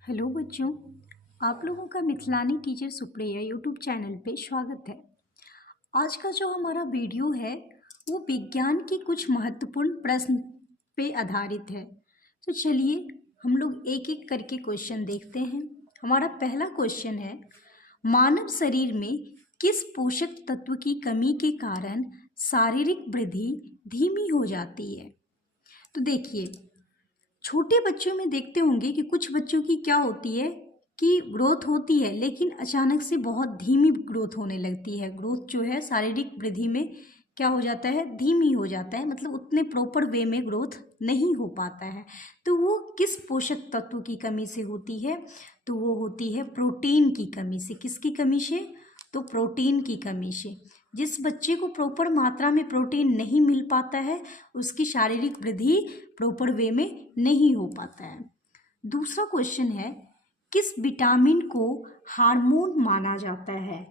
Hello बच्चों, आप लोगों का मिथिलानी टीचर सुप्रिया यूट्यूब चैनल पे स्वागत है। आज का जो हमारा वीडियो है वो विज्ञान के कुछ महत्वपूर्ण प्रश्न पे आधारित है। तो चलिए हम लोग एक एक करके क्वेश्चन देखते हैं। हमारा पहला क्वेश्चन है, मानव शरीर में किस पोषक तत्व की कमी के कारण शारीरिक वृद्धि धीमी हो जाती है? तो देखिए, छोटे बच्चों में देखते होंगे कि कुछ बच्चों की क्या होती है कि ग्रोथ होती है लेकिन अचानक से बहुत धीमी ग्रोथ होने लगती है। ग्रोथ जो है शारीरिक वृद्धि में क्या हो जाता है, धीमी हो जाता है, मतलब उतने प्रॉपर वे में ग्रोथ नहीं हो पाता है। तो वो किस पोषक तत्व की कमी से होती है? तो वो होती है प्रोटीन की कमी से। किसकी कमी से? तो प्रोटीन की कमी से। जिस बच्चे को प्रॉपर मात्रा में प्रोटीन नहीं मिल पाता है उसकी शारीरिक वृद्धि प्रॉपर वे में नहीं हो पाता है। दूसरा क्वेश्चन है, किस विटामिन को हार्मोन माना जाता है?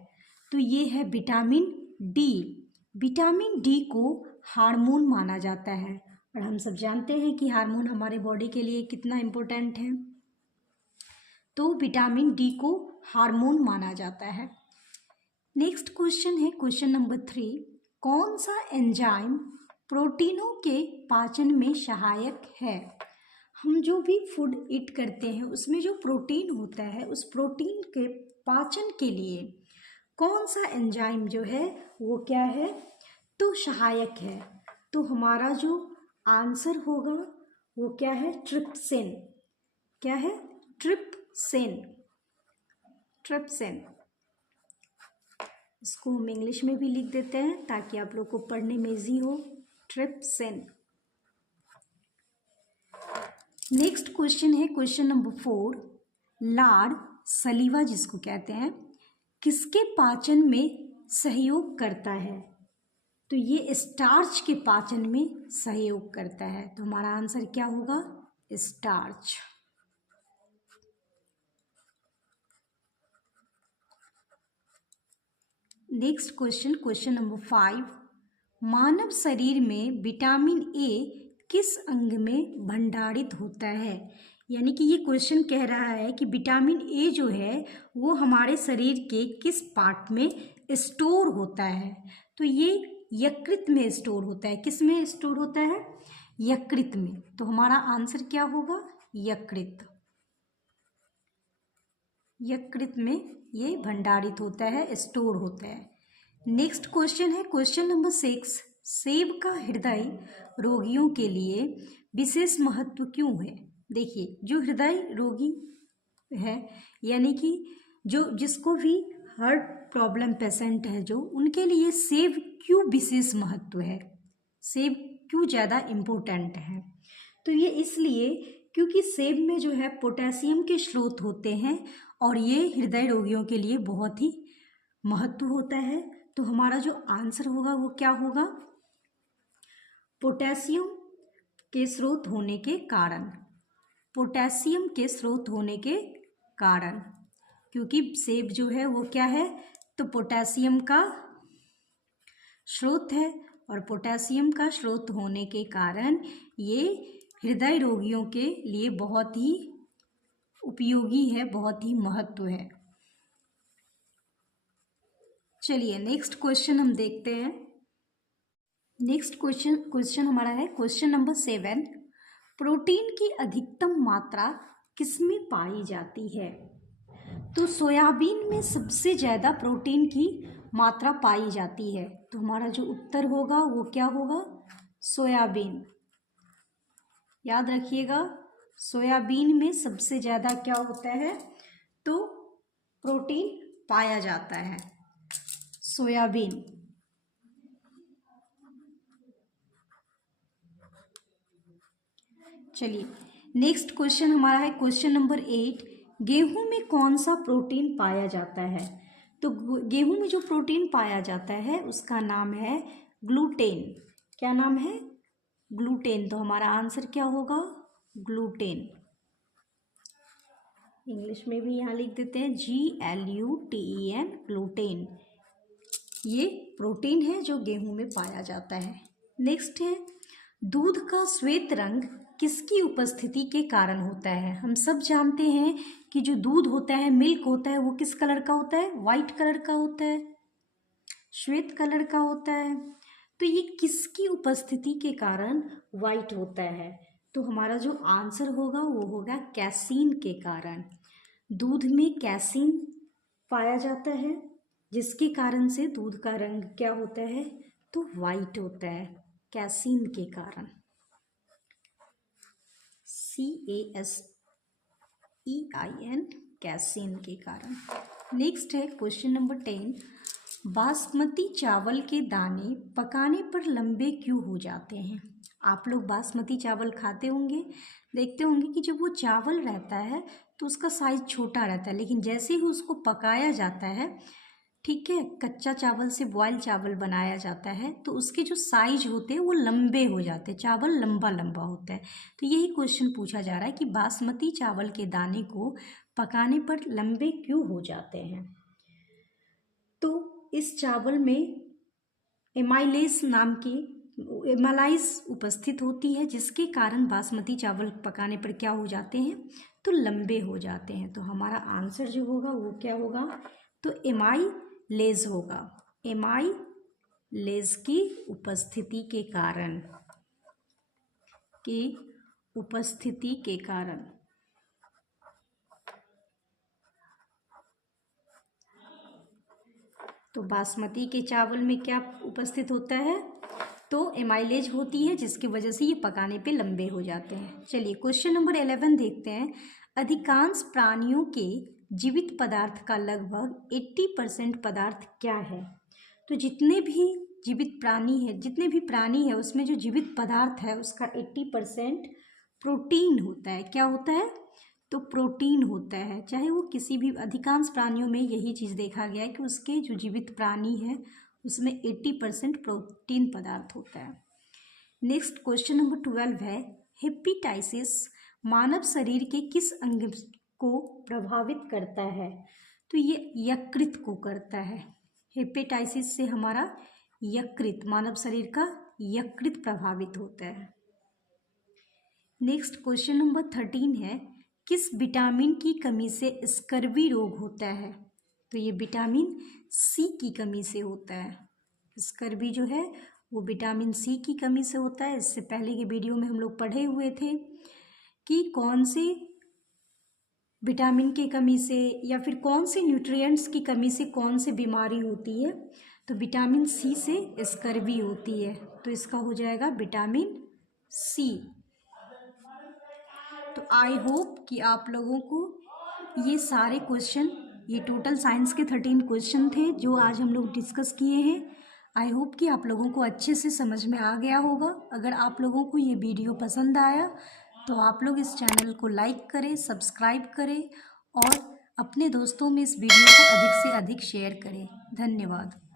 तो ये है विटामिन डी। विटामिन डी को हार्मोन माना जाता है और हम सब जानते हैं कि हार्मोन हमारे बॉडी के लिए कितना इम्पोर्टेंट है। तो विटामिन डी को हार्मोन माना जाता है। नेक्स्ट क्वेश्चन है क्वेश्चन नंबर 3, कौन सा एंजाइम प्रोटीनों के पाचन में सहायक है? हम जो भी फूड ईट करते हैं उसमें जो प्रोटीन होता है उस प्रोटीन के पाचन के लिए कौन सा एंजाइम जो है वो क्या है? तो सहायक है। तो हमारा जो आंसर होगा वो क्या है? ट्रिप्सिन। क्या है? ट्रिप्सिन। ट्रिप्सिन। इसको हम इंग्लिश में भी लिख देते हैं ताकि आप लोग को पढ़ने में इजी हो। ट्रिप्सिन। नेक्स्ट क्वेश्चन है क्वेश्चन नंबर 4, लार सलीवा जिसको कहते हैं किसके पाचन में सहयोग करता है? तो ये स्टार्च के पाचन में सहयोग करता है। तो हमारा आंसर क्या होगा? Starch. Next question question number 5, मानव शरीर में विटामिन ए किस अंग में भंडारित होता है? यानी कि ये क्वेश्चन कह रहा है कि विटामिन ए जो है वो हमारे शरीर के किस पार्ट में स्टोर होता है? तो ये यकृत में स्टोर होता है। किस में स्टोर होता है? यकृत में। तो हमारा आंसर क्या होगा? यकृत। यकृत में ये भंडारित होता है, स्टोर होता है। नेक्स्ट क्वेश्चन है क्वेश्चन नंबर 6, सेब का हृदय रोगियों के लिए विशेष महत्व क्यों है? देखिए, जो हृदय रोगी है यानी कि जो जिसको भी हार्ट प्रॉब्लम पेशेंट है जो, उनके लिए सेब क्यों विशेष महत्व है? सेब क्यों ज़्यादा इम्पोर्टेंट है? तो ये इसलिए क्योंकि सेब में जो है पोटेशियम के स्रोत होते हैं और ये हृदय रोगियों के लिए बहुत ही महत्व होता है। तो हमारा जो आंसर होगा वो क्या होगा? पोटेशियम के स्रोत होने के कारण। पोटेशियम के स्रोत होने के कारण, क्योंकि सेब जो है वो क्या है? तो पोटेशियम का स्रोत है और पोटेशियम का स्रोत होने के कारण ये हृदय रोगियों के लिए बहुत ही उपयोगी है, बहुत ही महत्व है। चलिए नेक्स्ट क्वेश्चन हम देखते हैं। नेक्स्ट क्वेश्चन हमारा है क्वेश्चन नंबर 7, प्रोटीन की अधिकतम मात्रा किसमें पाई जाती है? तो सोयाबीन में सबसे ज़्यादा प्रोटीन की मात्रा पाई जाती है। तो हमारा जो उत्तर होगा वो क्या होगा? सोयाबीन। याद रखिएगा, सोयाबीन में सबसे ज़्यादा क्या होता है? तो प्रोटीन पाया जाता है, सोयाबीन। चलिए नेक्स्ट क्वेश्चन हमारा है क्वेश्चन नंबर 8, गेहूं में कौन सा प्रोटीन पाया जाता है? तो गेहूं में जो प्रोटीन पाया जाता है उसका नाम है ग्लूटेन। क्या नाम है? ग्लूटेन। तो हमारा आंसर क्या होगा? ग्लूटेन। इंग्लिश में भी यहाँ लिख देते हैं GLUTEN, ग्लूटेन। ये प्रोटीन है जो गेहूं में पाया जाता है। नेक्स्ट है, दूध का श्वेत रंग किसकी उपस्थिति के कारण होता है? हम सब जानते हैं कि जो दूध होता है, मिल्क होता है, वो किस कलर का होता है? वाइट कलर का होता है, श्वेत कलर का होता है। तो ये किसकी उपस्थिति के कारण वाइट होता है? तो हमारा जो आंसर होगा वो होगा कैसीन के कारण। दूध में कैसीन पाया जाता है, जिसके कारण से दूध का रंग क्या होता है? तो वाइट होता है, कैसीन के कारण। CASEIN, कैसीन के कारण। नेक्स्ट है क्वेश्चन नंबर 10। बासमती चावल के दाने पकाने पर लंबे क्यों हो जाते हैं? आप लोग बासमती चावल खाते होंगे, देखते होंगे कि जब वो चावल रहता है तो उसका साइज छोटा रहता है, लेकिन जैसे ही उसको पकाया जाता है, ठीक है, कच्चा चावल से बॉयल चावल बनाया जाता है, तो उसके जो साइज होते हैं वो लंबे हो जाते हैं, चावल लंबा लंबा होता है। तो यही क्वेश्चन पूछा जा रहा है कि बासमती चावल के दाने को पकाने पर लंबे क्यों हो जाते हैं? तो इस चावल में एमाइलेज नाम की एमालाइज उपस्थित होती है, जिसके कारण बासमती चावल पकाने पर क्या हो जाते हैं? तो लंबे हो जाते हैं। तो हमारा आंसर जो होगा वो क्या होगा? तो एमाइलेज होगा। एमाइलेज की उपस्थिति के कारण, तो बासमती के चावल में क्या उपस्थित होता है? तो एमाइलेज होती है, जिसकी वजह से ये पकाने पे लंबे हो जाते हैं। चलिए क्वेश्चन नंबर 11 देखते हैं। अधिकांश प्राणियों के जीवित पदार्थ का लगभग 80% पदार्थ क्या है? तो जितने भी प्राणी है उसमें जो जीवित पदार्थ है उसका 80% प्रोटीन होता है। क्या होता है? तो प्रोटीन होता है। चाहे वो किसी भी, अधिकांश प्राणियों में यही चीज़ देखा गया है कि उसके जो जीवित प्राणी है उसमें 80% प्रोटीन पदार्थ होता है। नेक्स्ट क्वेश्चन नंबर 12 है। हेपेटाइटिस मानव शरीर के किस अंग को प्रभावित करता है? तो ये यकृत को करता है। हेपेटाइटिस से हमारा यकृत, मानव शरीर का यकृत प्रभावित होता है। नेक्स्ट क्वेश्चन नंबर 13 है। किस विटामिन की कमी से स्कर्वी रोग होता है? तो ये विटामिन सी की कमी से होता है। स्कर्वी जो है वो विटामिन सी की कमी से होता है। इससे पहले के वीडियो में हम लोग पढ़े हुए थे कि कौन से विटामिन की कमी से या फिर कौन से न्यूट्रिएंट्स की कमी से कौन सी बीमारी होती है। तो विटामिन सी से स्कर्वी होती है, तो इसका हो जाएगा विटामिन सी। तो आई होप कि आप लोगों को ये सारे क्वेश्चन, ये टोटल साइंस के 13 क्वेश्चन थे जो आज हम लोग डिस्कस किए हैं। आई होप कि आप लोगों को अच्छे से समझ में आ गया होगा। अगर आप लोगों को ये वीडियो पसंद आया तो आप लोग इस चैनल को लाइक करें, सब्सक्राइब करें और अपने दोस्तों में इस वीडियो को अधिक से अधिक शेयर करें। धन्यवाद।